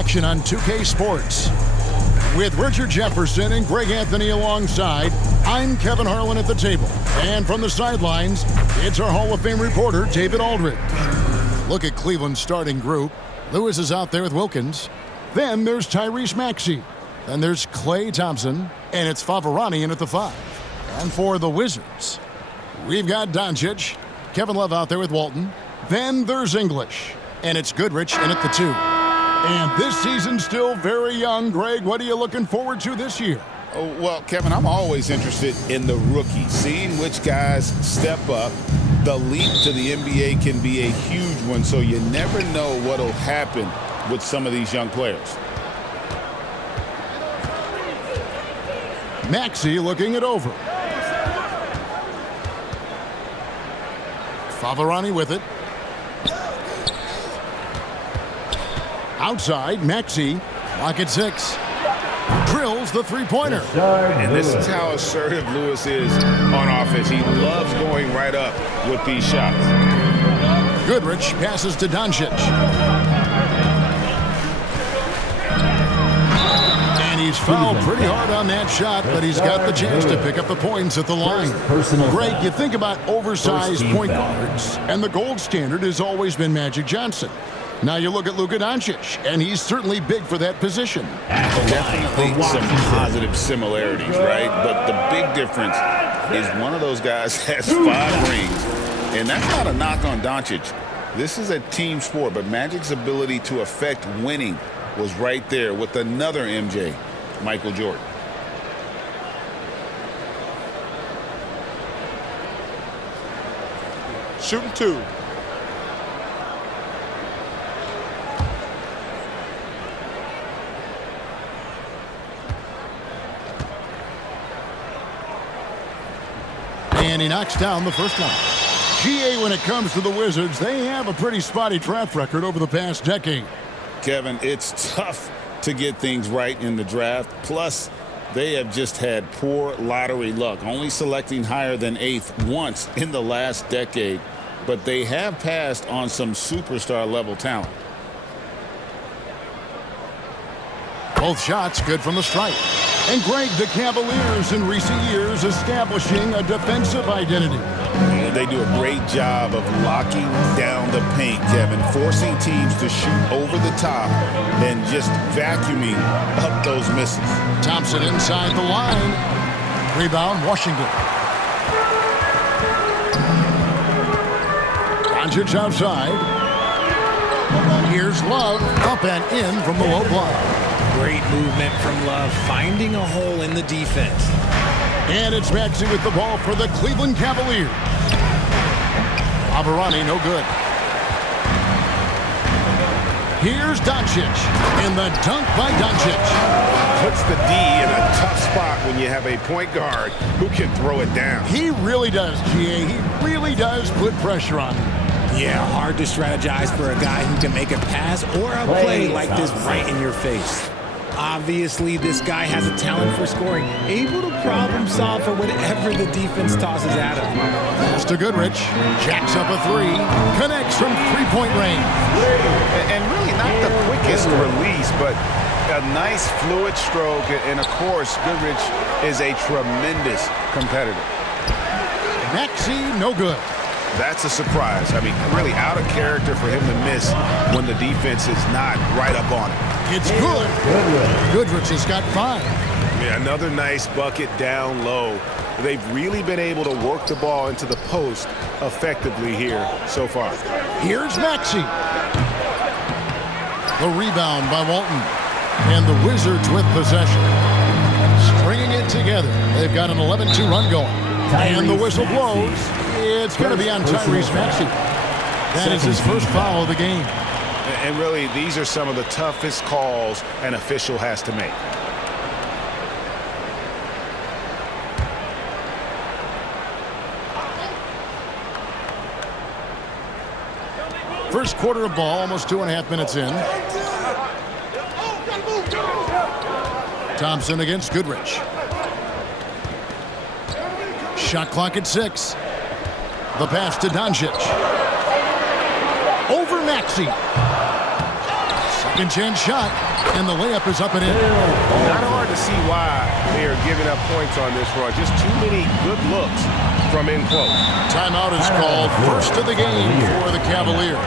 action on 2K Sports. With Richard Jefferson and Greg Anthony alongside, I'm Kevin Harlan at the table. And from the sidelines, it's our Hall of Fame reporter, David Aldridge. Look at Cleveland's starting group. Lewis is out there with Wilkins. Then there's Tyrese Maxey. Then there's Klay Thompson. And it's Favorani in at the 5. And for the Wizards, we've got Doncic. Kevin Love out there with Walton. Then there's English. And it's Goodrich in at the 2. And this season's still very young. Greg, what are you looking forward to this year? Oh, well, Kevin, I'm always interested in the rookies, seeing which guys step up. The leap to the NBA can be a huge one, so you never know what will happen with some of these young players. Maxey looking it over. Favorani with it. Outside, Maxey, pocket 6. Drills the three-pointer. And this is how assertive Lewis is on offense. He loves going right up with these shots. Goodrich passes to Doncic. And he's fouled pretty hard on that shot, but he's got the chance to pick up the points at the line. Greg, you think about oversized point guards, and the gold standard has always been Magic Johnson. Now you look at Luka Doncic, and he's certainly big for that position. Definitely some positive similarities, right? But the big difference is one of those guys has 5 rings, and that's not a knock on Doncic. This is a team sport, but Magic's ability to affect winning was right there with another MJ, Michael Jordan. Shooting 2. And he knocks down the first one. GA, when it comes to the Wizards, they have a pretty spotty draft record over the past decade. Kevin, it's tough to get things right in the draft. Plus, they have just had poor lottery luck, only selecting higher than 8th once in the last decade. But they have passed on some superstar-level talent. Both shots good from the stripe. And Greg, the Cavaliers in recent years establishing a defensive identity. They do a great job of locking down the paint, Kevin, forcing teams to shoot over the top and just vacuuming up those misses. Thompson inside the line. Rebound, Washington. Doncic outside. Here's Love, up and in from the low block. Great movement from Love, finding a hole in the defense. And it's Maxey with the ball for the Cleveland Cavaliers. Favorani, no good. Here's Doncic, and the dunk by Doncic. Puts the D in a tough spot when you have a point guard who can throw it down. He really does, GA. He really does put pressure on him. Yeah, hard to strategize for a guy who can make a pass or a play like this right in your face. Obviously, this guy has a talent for scoring, able to problem solve for whatever the defense tosses at him. Pass to Goodrich, jacks up a 3, connects from three-point range. And really not the quickest release, but a nice fluid stroke. And of course, Goodrich is a tremendous competitor. Maxey, no good. That's a surprise. I mean, really out of character for him to miss when the defense is not right up on it. It's good. Goodrich has got 5. Yeah, another nice bucket down low. They've really been able to work the ball into the post effectively here so far. Here's Maxey. The rebound by Walton. And the Wizards with possession. Stringing it together. They've got an 11-2 run going. And the whistle blows. It's going to be on Tyrese Maxey. That is his first foul of the game. And really, these are some of the toughest calls an official has to make. First quarter of ball, almost 2.5 minutes in. Thompson against Goodrich. Shot clock at 6. The pass to Doncic. Over Maxey. Second chance shot. And the layup is up and in. Not hard to see why they are giving up points on this run. Just too many good looks from in close. Timeout is called. First of the game for the Cavaliers.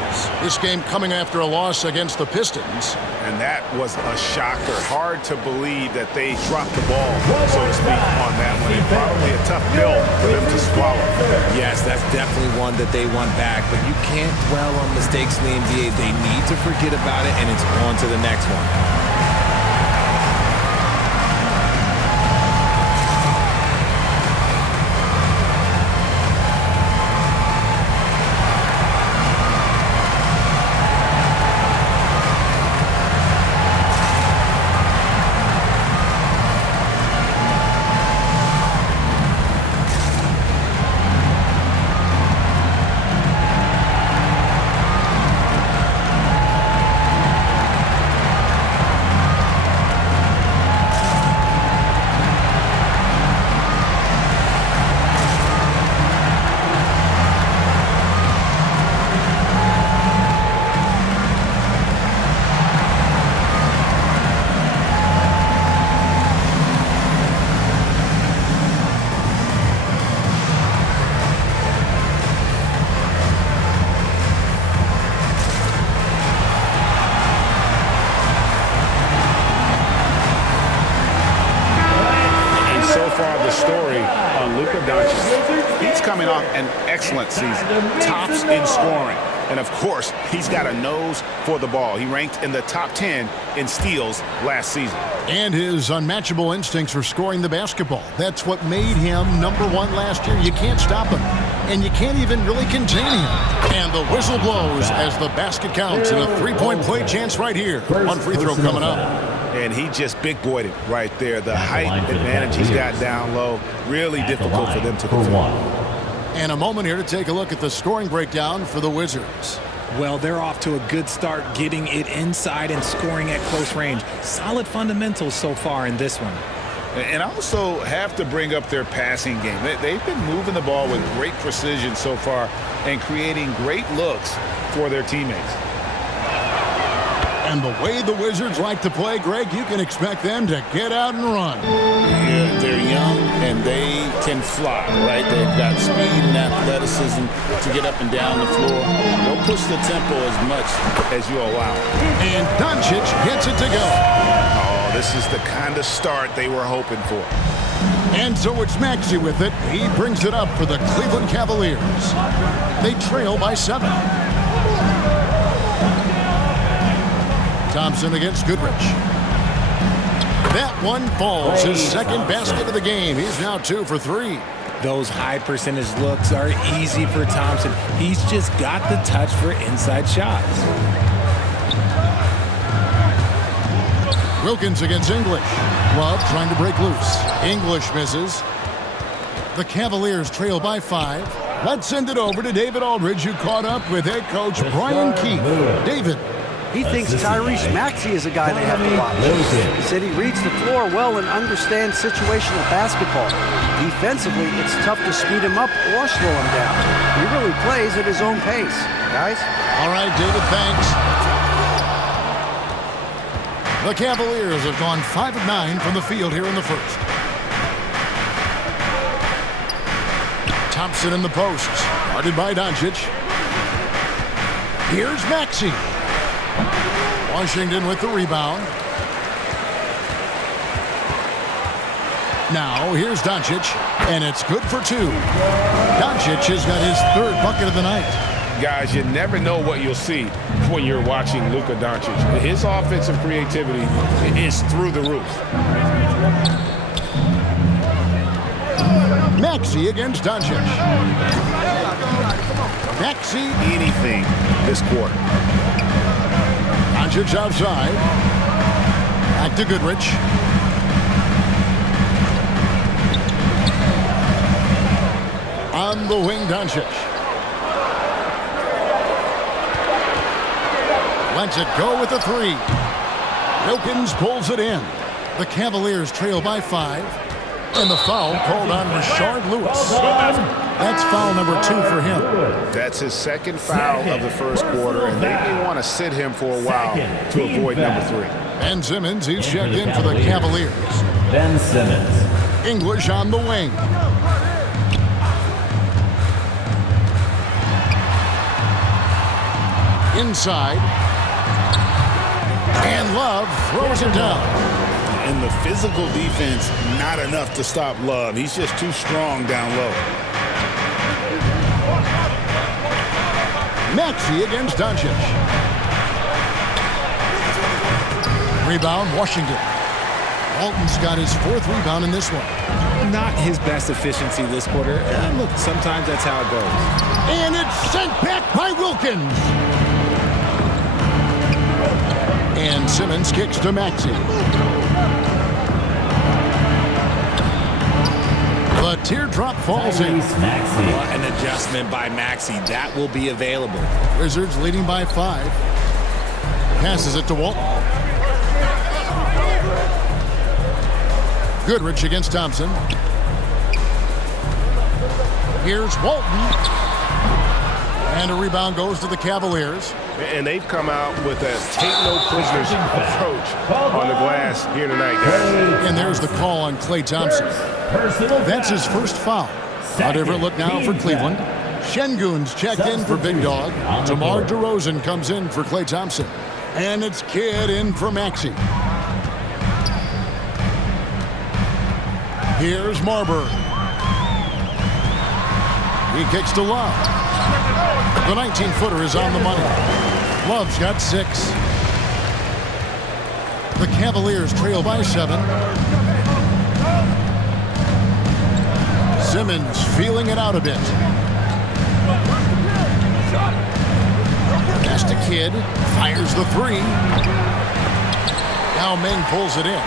This game coming after a loss against the Pistons. And that was a shocker. Hard to believe that they dropped the ball, so to speak, on that one. And probably a tough pill for them to swallow. Yes, that's definitely one that they want back, but you can't dwell on mistakes in the NBA. They need to forget about it, and it's on to the next one. Story on Luka Doncic. He's coming off an excellent season, tops in scoring, and of course he's got a nose for the ball. He ranked in the top 10 in steals last season. And his unmatchable instincts for scoring the basketball. That's what made him #1 last year. You can't stop him, and you can't even really contain him. And the whistle blows as the basket counts, and a three-point play chance right here. One free throw coming up. And he just big-boyed it right there. The height advantage he's got down low, really difficult for them to defend. And a moment here to take a look at the scoring breakdown for the Wizards. Well, they're off to a good start getting it inside and scoring at close range. Solid fundamentals so far in this one. And also have to bring up their passing game. They've been moving the ball with great precision so far and creating great looks for their teammates. And the way the Wizards like to play, Greg, you can expect them to get out and run. Yeah, they're young and they can fly, right? They've got speed and athleticism to get up and down the floor. They'll push the tempo as much as you allow. And Doncic gets it to go. Oh, this is the kind of start they were hoping for. And so it's Maxey with it. He brings it up for the Cleveland Cavaliers. They trail by 7. Thompson against Goodrich. That one falls. His second basket of the game. He's now 2 for 3. Those high percentage looks are easy for Thompson. He's just got the touch for inside shots. Wilkins against English. Love trying to break loose. English misses. The Cavaliers trail by 5. Let's send it over to David Aldridge, who caught up with head coach Brian Keefe. David. He thinks Tyrese Maxey is a guy they have to watch. He said he reads the floor well and understands situational basketball. Defensively, it's tough to speed him up or slow him down. He really plays at his own pace. Guys? All right, David, thanks. The Cavaliers have gone 5 of 9 from the field here in the first. Thompson in the post, guarded by Doncic. Here's Maxey. Washington with the rebound. Now, here's Doncic, and it's good for 2. Doncic has got his 3rd bucket of the night. Guys, you never know what you'll see when you're watching Luka Doncic. His offensive creativity is through the roof. Maxey against Doncic. Maxey. Anything this quarter. Doncic outside. Back to Goodrich. On the wing, Doncic. Lets it go with the 3. Wilkins pulls it in. The Cavaliers trail by 5. And the foul called on Rashard Lewis. That's foul number 2 for him. That's his 2nd foul of the first quarter, and they may want to sit him for a while to avoid number 3. Ben Simmons, he's checked in for the Cavaliers. Ben Simmons. English on the wing. Inside. And Love throws it down. And the physical defense, not enough to stop Love. He's just too strong down low. Maxey against Doncic. Rebound, Washington. Walton's got his 4th rebound in this one. Not his best efficiency this quarter. And look, sometimes that's how it goes. And it's sent back by Wilkins. And Simmons kicks to Maxey. The teardrop falls in. Maxey. What an adjustment by Maxey. That will be available. Wizards leading by 5. Passes it to Walton. Goodrich against Thompson. Here's Walton. And a rebound goes to the Cavaliers. And they've come out with a take-no-prisoners approach on the glass here tonight, guys. And there's the call on Klay Thompson. That's his first foul. A different look now for Cleveland. Şengün's checked in for Big Dog. DeMar DeRozan comes in for Klay Thompson. And it's Kidd in for Maxey. Here's Marbury. He kicks to Love. The 19-footer is on the money. Love's got 6. The Cavaliers trail by 7. Simmons feeling it out a bit. Pass to Kidd. Fires the 3. Now Meng pulls it in.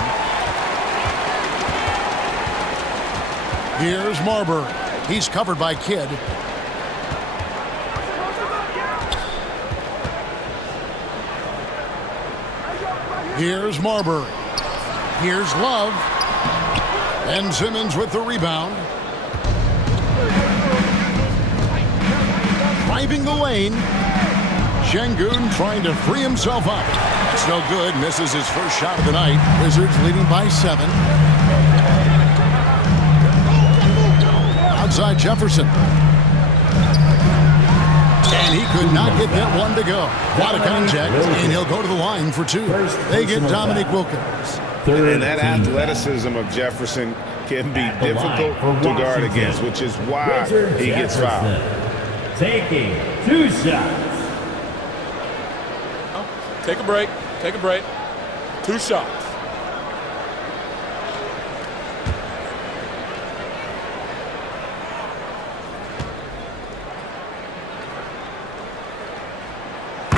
Here's Marbury. He's covered by Kidd. Here's Marbury. Here's Love. And Simmons with the rebound. Driving the lane. Şengün trying to free himself up. It's no good. Misses his first shot of the night. Wizards leading by 7. Outside Jefferson. And he could not get that one to go. Lot of contact, and he'll go to the line for 2. They get Dominique Wilkins. And that athleticism of Jefferson can be difficult to guard against, which is why he gets fouled. Taking 2 shots. Take a break. Take a break. 2 shots.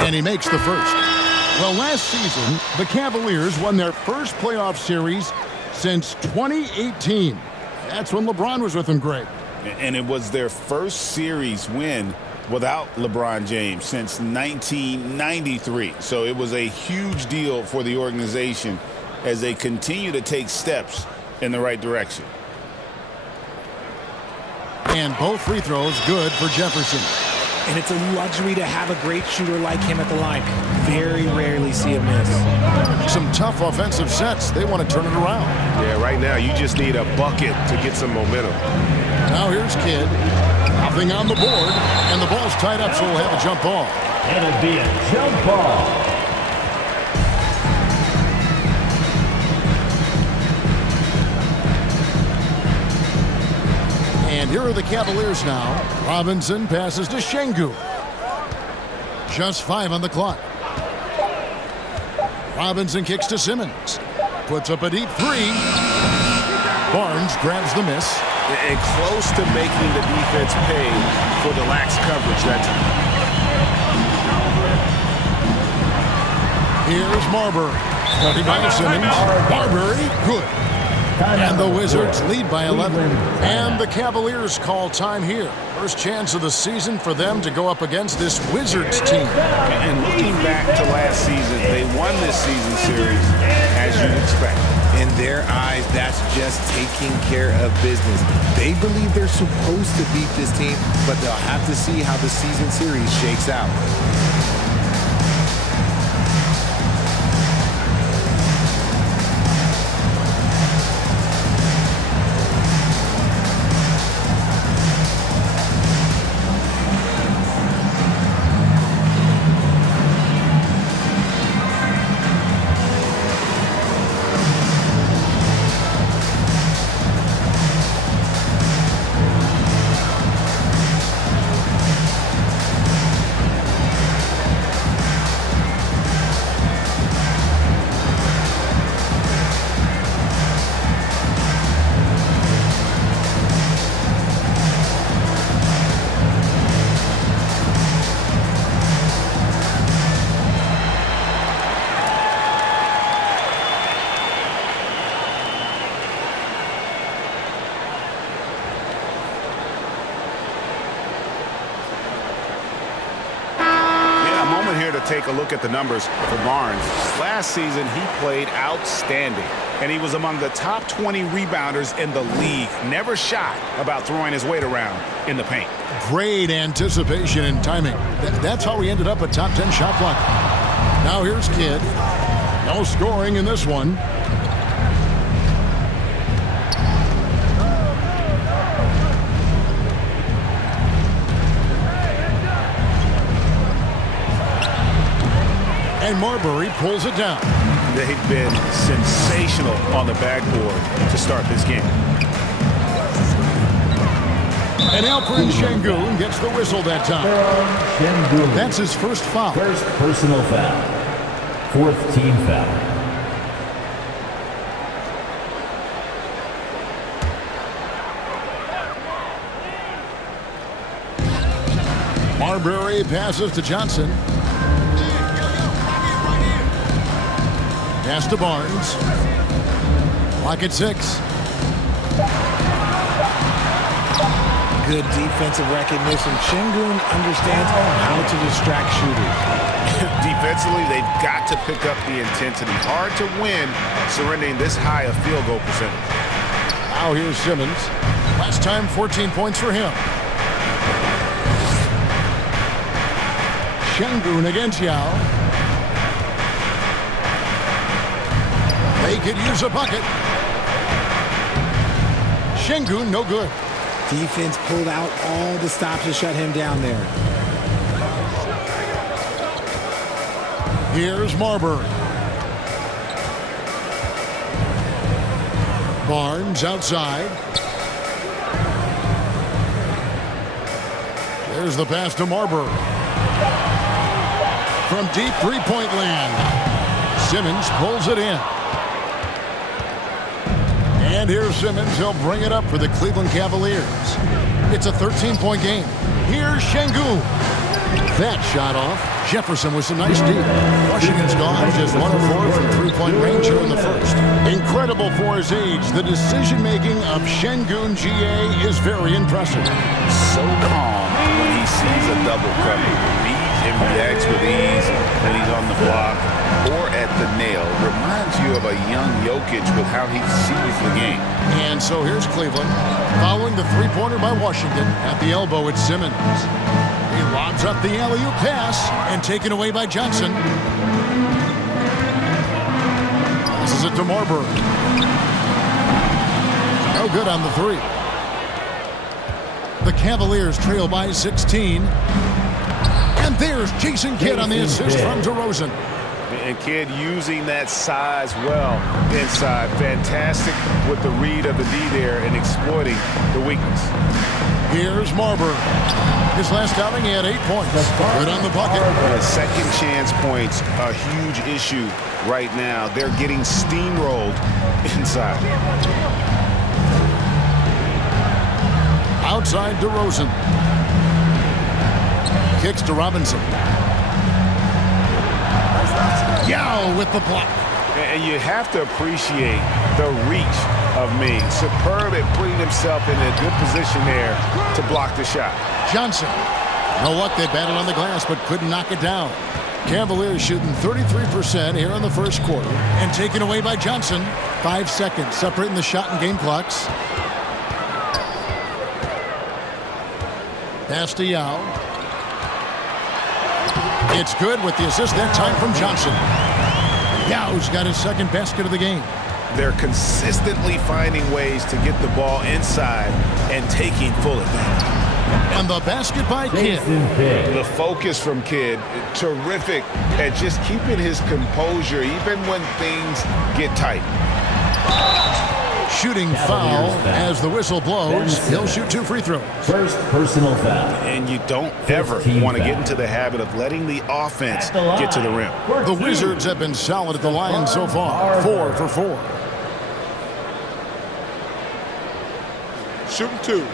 And he makes the first. Well, last season, the Cavaliers won their first playoff series since 2018. That's when LeBron was with them, Greg. And it was their first series win without LeBron James since 1993. So it was a huge deal for the organization as they continue to take steps in the right direction. And both free throws good for Jefferson. And it's a luxury to have a great shooter like him at the line. Very rarely see a miss. Some tough offensive sets. They want to turn it around. Yeah, right now you just need a bucket to get some momentum. Now here's Kidd. Nothing on the board. And the ball's tied up, so we'll have a jump ball. It'll be a jump ball. And here are the Cavaliers now. Robinson passes to Şengün. Just 5 on the clock. Robinson kicks to Simmons. Puts up a deep 3. Barnes grabs the miss. And close to making the defense pay for the lax coverage that time. Here's Marbury. Studied by Simmons. Marbury, good. And the Wizards lead by 11. And the Cavaliers call time here. First chance of the season for them to go up against this Wizards team. And looking back to last season, they won this season series as you'd expect. In their eyes, that's just taking care of business. They believe they're supposed to beat this team, but they'll have to see how the season series shakes out. take a look at the numbers for Barnes. Last season, he played outstanding, and he was among the top 20 rebounders in the league. Never shy about throwing his weight around in the paint. Great anticipation and timing. That's how he ended up a top 10 shot blocker. Now here's Kidd. No scoring in this one. And Marbury pulls it down. They've been sensational on the backboard to start this game. And Alperen Sengun gets the whistle that time. Sengun. That's his first foul. First personal foul. Fourth team foul. Marbury passes to Johnson. Pass to Barnes. Clock at 6. Good defensive recognition. Sengun understands how to distract shooters. Defensively, they've got to pick up the intensity. Hard to win surrendering this high a field goal percentage. Now here's Simmons. Last time, 14 points for him. Sengun against Yao. They could use a bucket. Sengun, no good. Defense pulled out all the stops to shut him down there. Here's Marbury. Barnes outside. There's the pass to Marbury. From deep three-point land. Simmons pulls it in. And here's Simmons. He'll bring it up for the Cleveland Cavaliers. It's a 13-point game. Here's Sengun. That shot off. Jefferson with some nice deep. Washington's gone just 1 of 4 from three-point range here in the first. Incredible for his age. The decision-making of Sengun GA is very impressive. So calm when he sees a double coming. Reads and reacts with ease when he's on the block or at the nail. Reminds you of a young Jokic with how he sees the game. And so here's Cleveland. Following the three-pointer by Washington. At the elbow, it's Simmons. He lobs up the alley-oop pass and taken away by Johnson. Passes it to Marbury. No good on the three. The Cavaliers trail by 16. And there's Jason Kidd on the assist from DeRozan. And Kidd using that size well inside. Fantastic with the read of the D there and exploiting the weakness. Here's Marbury. His last outing, he had 8 points. Good on the bucket. The second chance points, a huge issue right now. They're getting steamrolled inside. Outside DeRozan. Kicks to Robinson. Yao with the block. And you have to appreciate the reach of Ming. Superb at putting himself in a good position there to block the shot. Johnson. No luck, they battled on the glass but couldn't knock it down. Cavaliers shooting 33% here in the first quarter and taken away by Johnson. 5 seconds separating the shot and game clocks. Pass to Yao. It's good with the assist that time from Johnson. Yao's got his second basket of the game. They're consistently finding ways to get the ball inside and taking full advantage. And the basket by Kidd. The focus from Kidd, terrific at just keeping his composure even when things get tight. Shooting foul as the whistle blows. He'll shoot 2 free throws. First personal foul. And you don't ever want to get into the habit of letting the offense get to the rim. The Wizards have been solid at the line so far. 4 for 4. Shooting 2.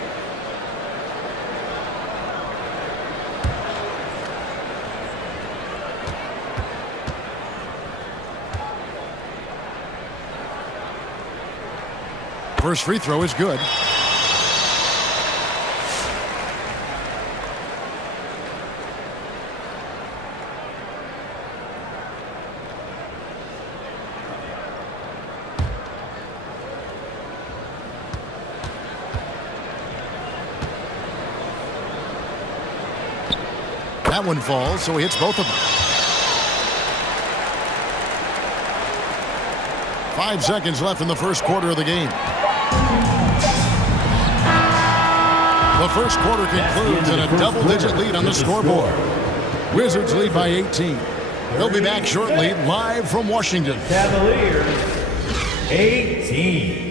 First free throw is good. That one falls, so he hits both of them. 5 seconds left in the first quarter of the game. The first quarter concludes in a double-digit lead on the scoreboard. Wizards lead by 18. They'll be back shortly, live from Washington. Cavaliers, 18.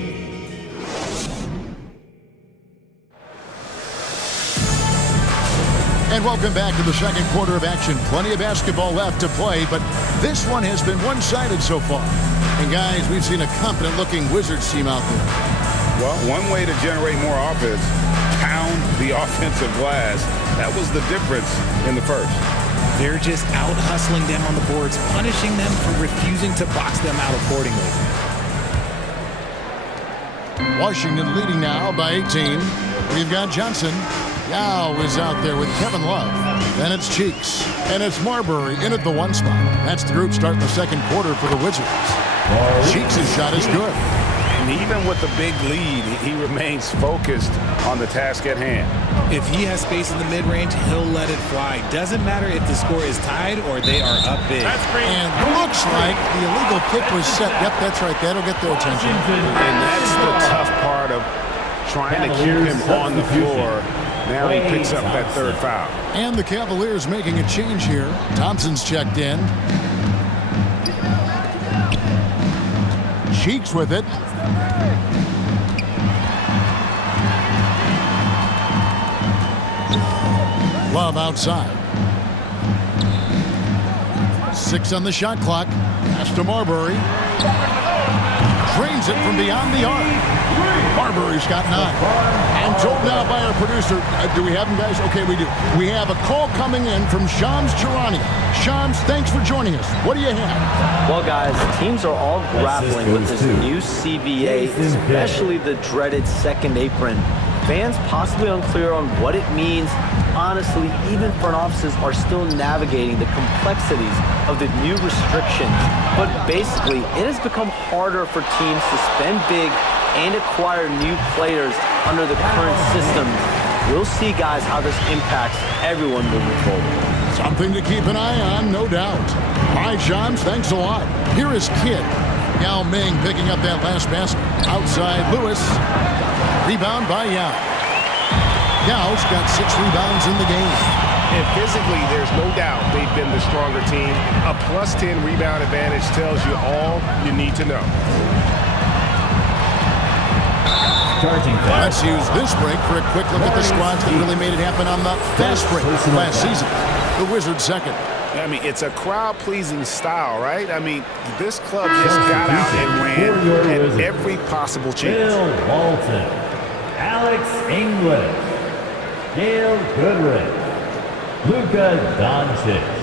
And welcome back to the second quarter of action. Plenty of basketball left to play, but this one has been one-sided so far. And guys, we've seen a confident-looking Wizards team out there. Well, one way to generate more offense, pound the offensive glass. That was the difference in the first. They're just out hustling them on the boards, punishing them for refusing to box them out accordingly. Washington leading now by 18. We've got Johnson. Yao is out there with Kevin Love. Then it's Cheeks. And it's Marbury in at the 1 spot. That's the group starting the second quarter for the Wizards. Cheeks' shot is good. And even with the big lead, he remains focused on the task at hand. If he has space in the mid-range, he'll let it fly. Doesn't matter if the score is tied or they are up big. And looks like the illegal kick was set. Yep, that's right. That'll get their attention. And that's the tough part of trying to keep him on the floor. Now he picks up that third foul. And the Cavaliers making a change here. Thompson's checked in. Cheeks with it. Love outside. 6 on the shot clock. Pass to Marbury. Drains it from beyond the arc. Marbury's got 9. I'm told now by our producer, do we have him, guys? Okay, we do. We have a call coming in from Shams Charania. Shams, thanks for joining us. What do you have? Well, guys, teams are all grappling with this new CBA, especially the dreaded second apron. Fans possibly unclear on what it means. Honestly, even front offices are still navigating the complexities of the new restrictions. But basically, it has become harder for teams to spend big and acquire new players under the current systems. We'll see, guys, how this impacts everyone moving forward. Something to keep an eye on, no doubt. All right, Shams, thanks a lot. Here is Kidd. Yao Ming picking up that last basket. Outside, Lewis. Rebound by Yao. Yao's got 6 rebounds in the game. And physically, there's no doubt they've been the stronger team. A plus 10 rebound advantage tells you all you need to know. Let's use this break for a quick look at the squads that really made it happen on the fast break last season. The Wizards second. I mean, it's a crowd-pleasing style, right? I mean, this club just got out and ran at every possible chance. Bill Walton, Alex English, Gail Goodrich, Luka Doncic.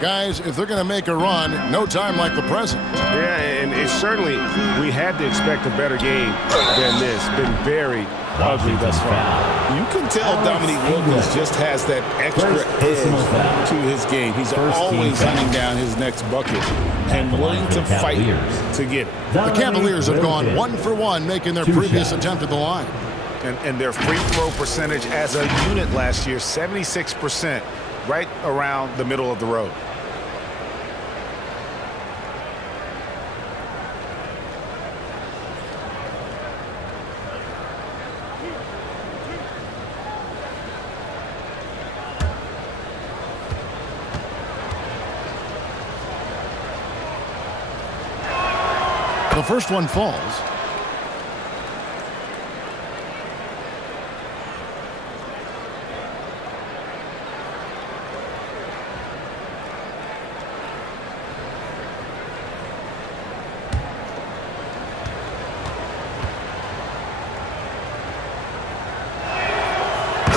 Guys, if they're going to make a run, no time like the present. Yeah, and it certainly, we had to expect a better game than this. Been very ugly thus far. You can tell Dominique Wilkins just has that extra edge to his game. He's always hunting down his next bucket and willing to fight to get it. The Cavaliers have gone 1 for 1, making their previous attempt at the line. And their free throw percentage as a unit last year, 76%, right around the middle of the road. The first one falls.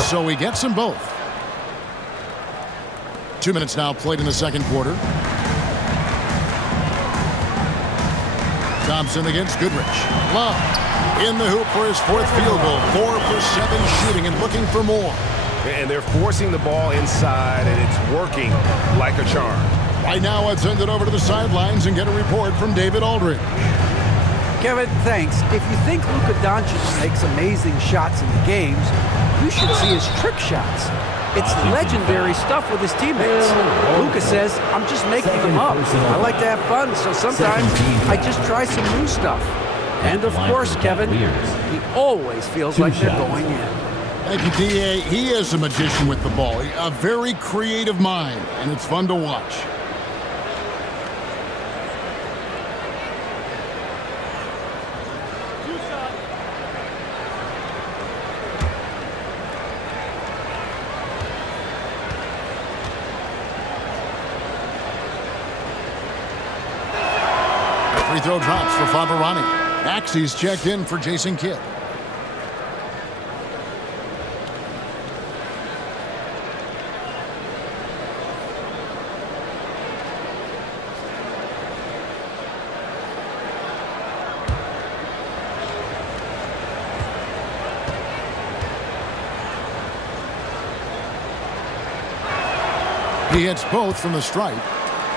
So he gets them both. 2 minutes now played in the second quarter. Thompson against Goodrich. Love in the hoop for his 4th field goal. 4 for 7 shooting and looking for more. And they're forcing the ball inside, and it's working like a charm. Right now, let's send it over to the sidelines and get a report from David Aldridge. Kevin, thanks. If you think Luka Doncic makes amazing shots in the games, you should see his trick shots. It's legendary stuff with his teammates. Luka says, I'm just making them up. I like to have fun, so sometimes I just try some new stuff. And of course, Kevin, he always feels like they're going in. Thank you, D.A. He is a magician with the ball. A very creative mind, and it's fun to watch. Free throw drops for Faberani. Maxey's checked in for Jason Kidd. He hits both from the stripe.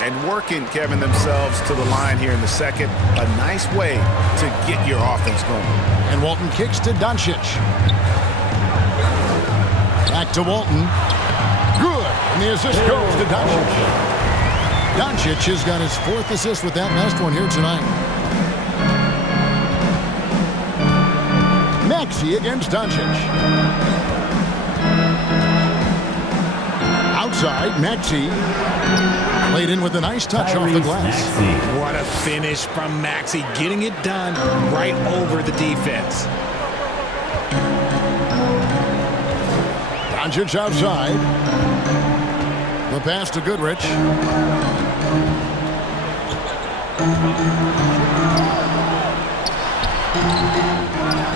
And working, Kevin, themselves to the line here in the second. A nice way to get your offense going. And Walton kicks to Doncic. Back to Walton. Good. And the assist goes to Doncic. Doncic has got his 4th assist with that last one here tonight. Maxey against Doncic. Outside, Maxey. Played in with a nice touch off the glass. What a finish from Maxey, getting it done right over the defense. Doncic outside. The pass to Goodrich.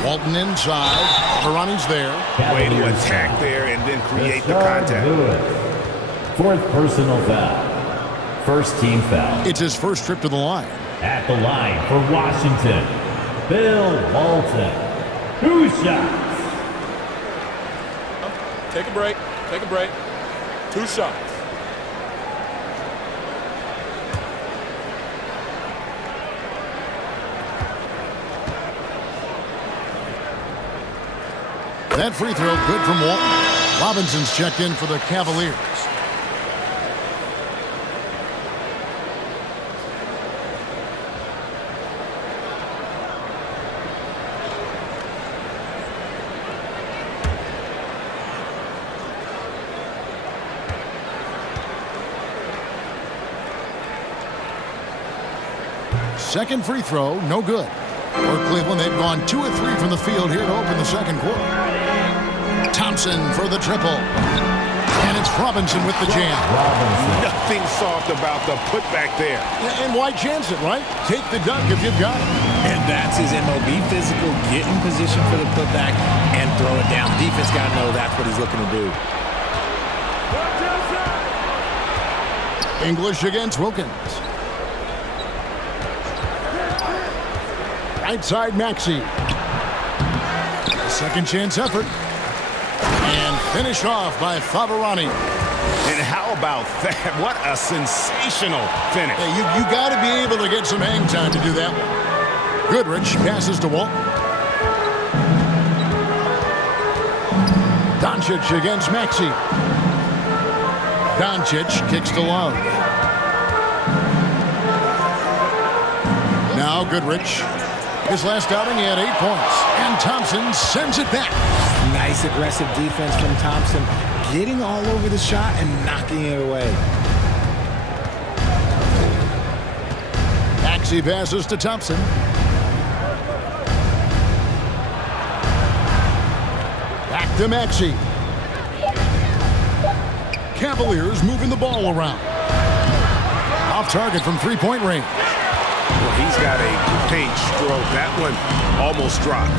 Walton inside. Faberani's there. Way to attack there and then create the contact. 4th personal foul. First team foul. It's his first trip to the line. At the line for Washington, Bill Walton. 2 shots. Take a break. Take a break. 2 shots. That free throw good from Walton. Robinson's checked in for the Cavaliers. Second free throw, no good. For Cleveland, they've gone 2 of 3 from the field here to open the second quarter. Thompson for the triple. And it's Robinson with the jam. Nothing soft about the putback there. And why chance it, right? Take the dunk if you've got it. And that's his MO. Be physical, get in position for the putback, and throw it down. The defense got to know that's what he's looking to do. English against Wilkins. Right side, Maxey. Second chance effort. And finished off by Faberani. And how about that? What a sensational finish. Hey, you got to be able to get some hang time to do that one. Goodrich passes to Walton. Doncic against Maxey. Doncic kicks to Love. Now Goodrich. His last outing, he had 8 points. And Thompson sends it back. Nice aggressive defense from Thompson. Getting all over the shot and knocking it away. Maxey passes to Thompson. Back to Maxey. Cavaliers moving the ball around. Off target from 3-point range. Well, he's got a paint stroke. That one almost dropped.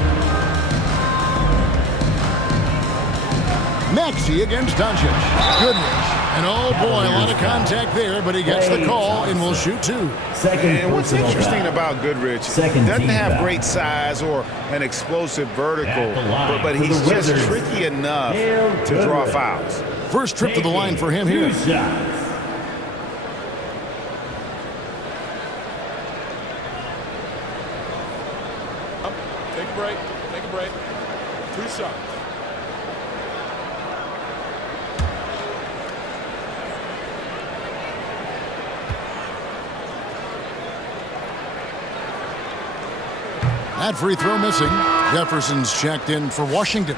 Maxey against Doncic. Goodrich. And oh boy, a lot of contact there, but he gets the call and will shoot 2. And what's interesting about Goodrich, he doesn't have great size or an explosive vertical, but he's just tricky enough to draw fouls. First trip to the line for him here. break. Take a break. 2 shots. That free throw missing. Jefferson's checked in for Washington.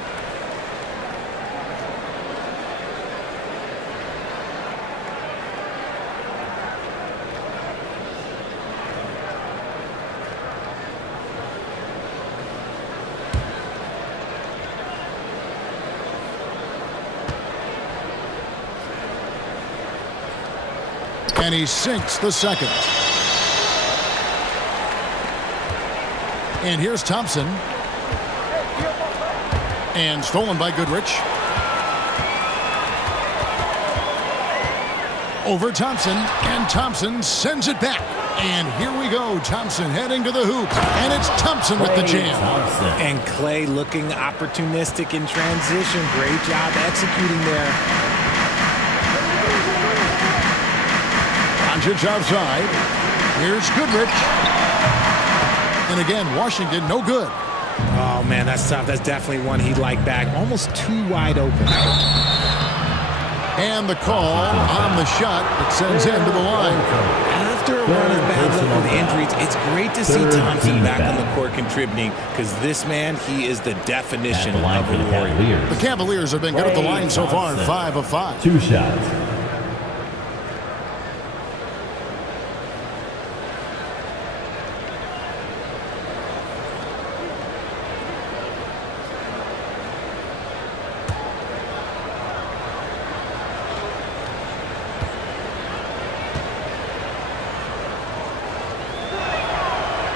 And he sinks the second. And here's Thompson. And stolen by Goodrich. Over Thompson. And Thompson sends it back. And here we go. Thompson heading to the hoop. And it's Thompson with the jam. And Clay looking opportunistic in transition. Great job executing there. Doncic outside. Here's Goodrich. And again, Washington, no good. Oh, man, that's tough. That's definitely one he'd like back. Almost too wide open. And the call on the shot that sends him to the line. After a run of bad luck with injuries, it's great to see Thompson back on the court contributing because this man, he is the definition of a warrior. The Cavaliers have been good at the line so far, 5 of 5. 2 shots.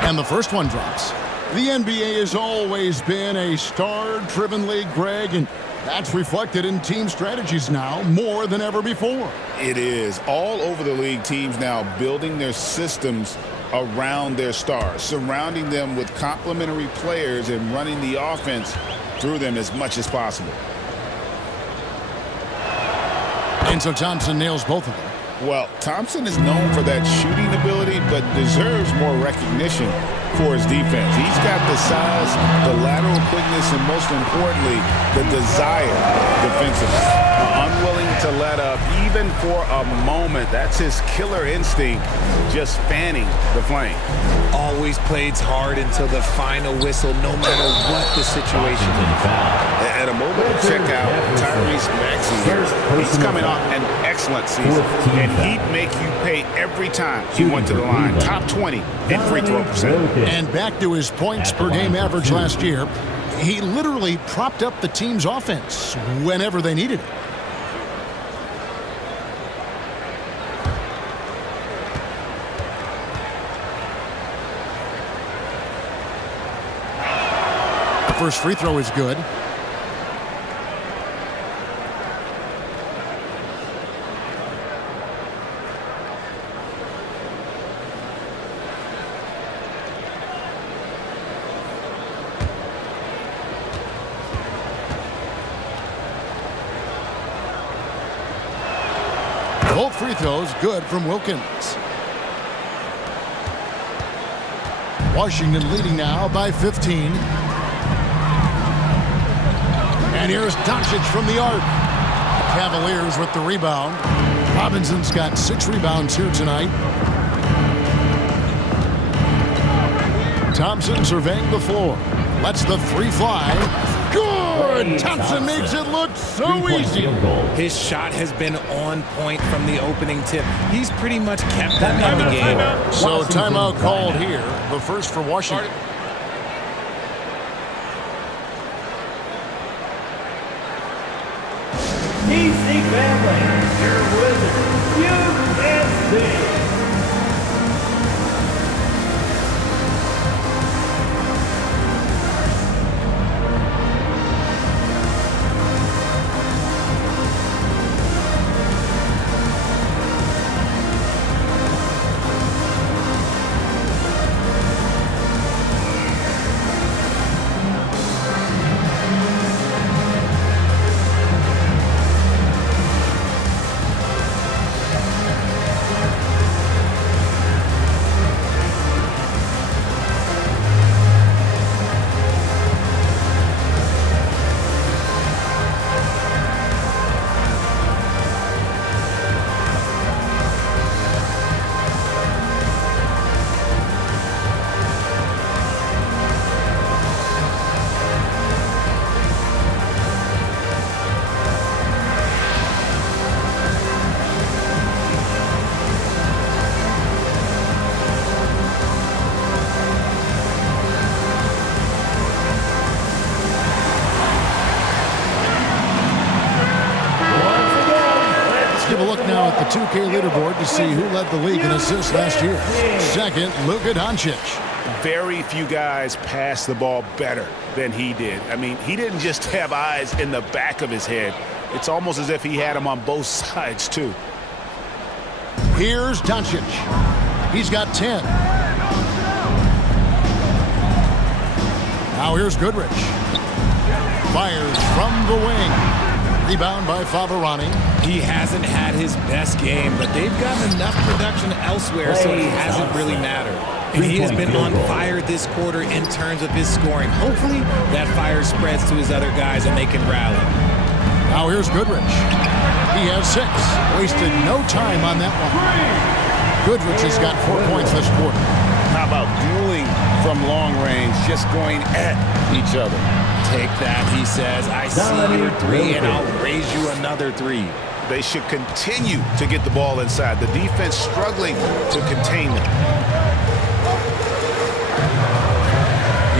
And the first one drops. The NBA has always been a star-driven league, Greg, and that's reflected in team strategies now more than ever before. It is. All over the league, teams now building their systems around their stars, surrounding them with complementary players and running the offense through them as much as possible. And so Thompson nails both of them. Well, Thompson is known for that shooting ability, but deserves more recognition for his defense. He's got the size, the lateral quickness, and most importantly, the desire defensively. Unwilling to let up even for a moment. That's his killer instinct, just fanning the flame. Always plays hard until the final whistle, no matter what the situation is. At a moment to check out Tyrese Maxey here. He's coming off an excellent season, and he'd make you pay every time he went to the line. Top 20 in free throw percentage. And back to his points per game average last year, he literally propped up the team's offense whenever they needed it. The first free throw is good. Both free throws good from Wilkins. Washington leading now by 15. And here's Doncic from the arc. Cavaliers with the rebound. Robinson's got 6 rebounds here tonight. Thompson surveying the floor. Lets the 3 fly. Good! Thompson makes it look so easy. His shot has been on point from the opening tip. He's pretty much kept them in the game. So timeout called here. The first for Washington. DC family, here with USC. 2K leaderboard to see who led the league in assists last year. Second, Luka Doncic. Very few guys pass the ball better than he did. I mean, he didn't just have eyes in the back of his head. It's almost as if he had them on both sides, too. Here's Doncic. He's got 10. Now here's Goodrich. Fires from the wing. Rebound by Favarani. He hasn't had his best game, but they've gotten enough production elsewhere, so it hasn't really mattered. And he has been on fire this quarter in terms of his scoring. Hopefully, that fire spreads to his other guys and they can rally. Now here's Goodrich. He has 6. Wasted no time on that one. Goodrich has got 4 points this quarter. How about dueling from long range, just going at each other? Take that, he says. I see your 3, and I'll raise you another 3. They should continue to get the ball inside. The defense struggling to contain them.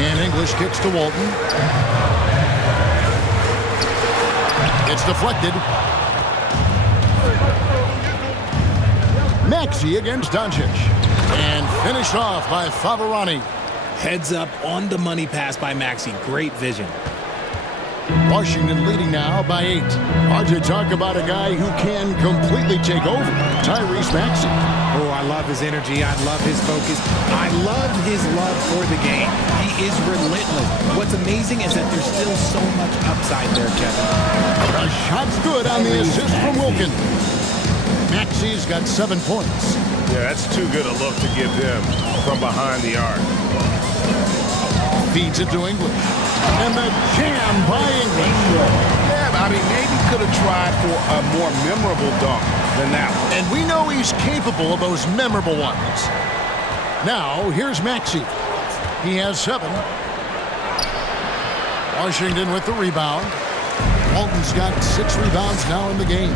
And English kicks to Walton. It's deflected. Maxey against Doncic. And finished off by Favarani. Heads up on the money pass by Maxey. Great vision. Washington leading now by 8. Hard to talk about a guy who can completely take over. Tyrese Maxey. Oh, I love his energy. I love his focus. I love his love for the game. He is relentless. What's amazing is that there's still so much upside there, Kevin. The shot's good on the assist from Wilkins. Maxey's got 7 points. Yeah, that's too good a look to give him from behind the arc. Feeds it to English. And the jam by English. Yeah, I mean, maybe could have tried for a more memorable dunk than that one. And we know he's capable of those memorable ones. Now, here's Maxey. He has 7. Washington with the rebound. Walton's got 6 rebounds now in the game.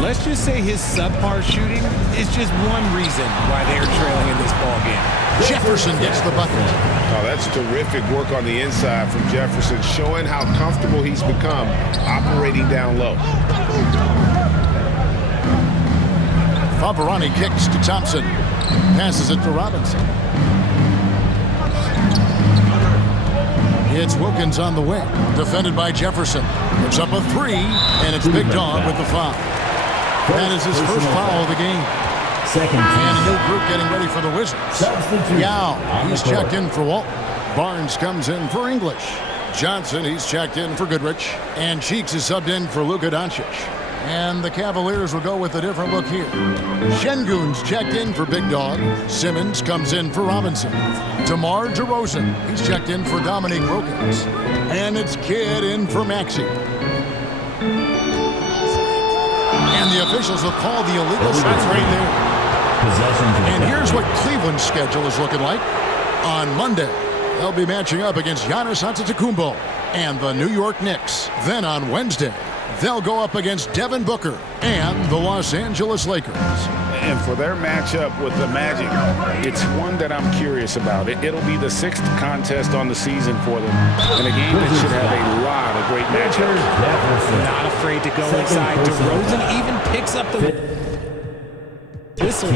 Let's just say his subpar shooting is just one reason why they're trailing in this ball game. Jefferson gets the bucket. Oh, that's terrific work on the inside from Jefferson, showing how comfortable he's become operating down low. Favarani kicks to Thompson. Passes it to Robinson. It's Wilkins on the wing. Defended by Jefferson. Puts up a 3, and it's Big Dog with the foul. That is his first foul of the game. Second And a new group getting ready for the Wizards. Yao, he's checked in for Walton. Barnes comes in for English. Johnson, he's checked in for Goodrich. And Cheeks is subbed in for Luka Doncic. And the Cavaliers will go with a different look here. Şengün's checked in for Big Dog. Simmons comes in for Robinson. DeMar DeRozan, he's checked in for Dominique Wilkins. And it's Kidd in for Maxey. And the officials will call the illegal shots right there. And here's what Cleveland's schedule is looking like. On Monday, they'll be matching up against Giannis Antetokounmpo and the New York Knicks. Then on Wednesday, they'll go up against Devin Booker and the Los Angeles Lakers. And for their matchup with the Magic, it's one that I'm curious about. It'll be the 6th contest on the season for them, and a game that should have a lot of great matchups. Not afraid to go inside. DeRozan even picks up the whistle.